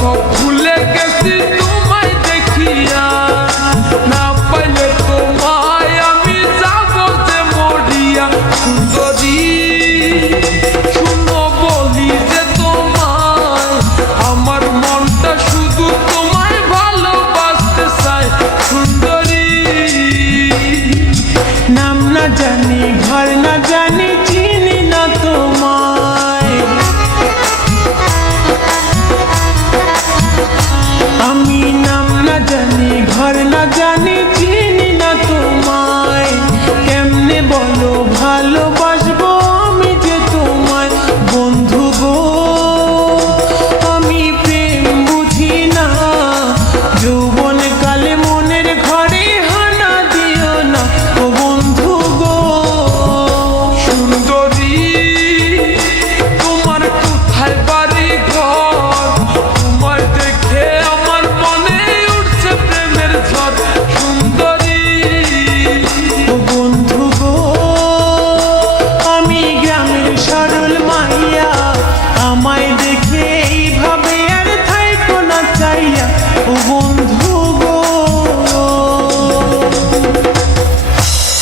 সব ভুলে গেছি তোমায় দেখিয়া, না পাইলে তোমায় আমি যাব যে মরিয়া। সুন্দরী শুনো বলি যে তোমায়, আমার মনটা শুধু তোমায় ভালোবাসতে চায়। সুন্দরী নাম না জানি ঘর না জানি চিনি না তোমায়, আমি নাম না জানি ঘর না জানি চিনি না তোমায়। কেমনে বলো ভালোবাসবো আমি যে তোমায় বন্ধু গো, আমি প্রেম বুঝি না। যৌবন কালে মনের ঘরে হানা দিও না ও বন্ধু গো। সুন্দরী তোমার কোথায় বাড়ি ঘর, তোমার দেখে আমার মনে উঠছে প্রেমের ঝড়। সুন্দরী ও বন্ধু গো, আমি গ্রামের সরল মাইয়া, আমায় দেখে এইভাবে আর থাইকো না চাইয়া ও বন্ধু।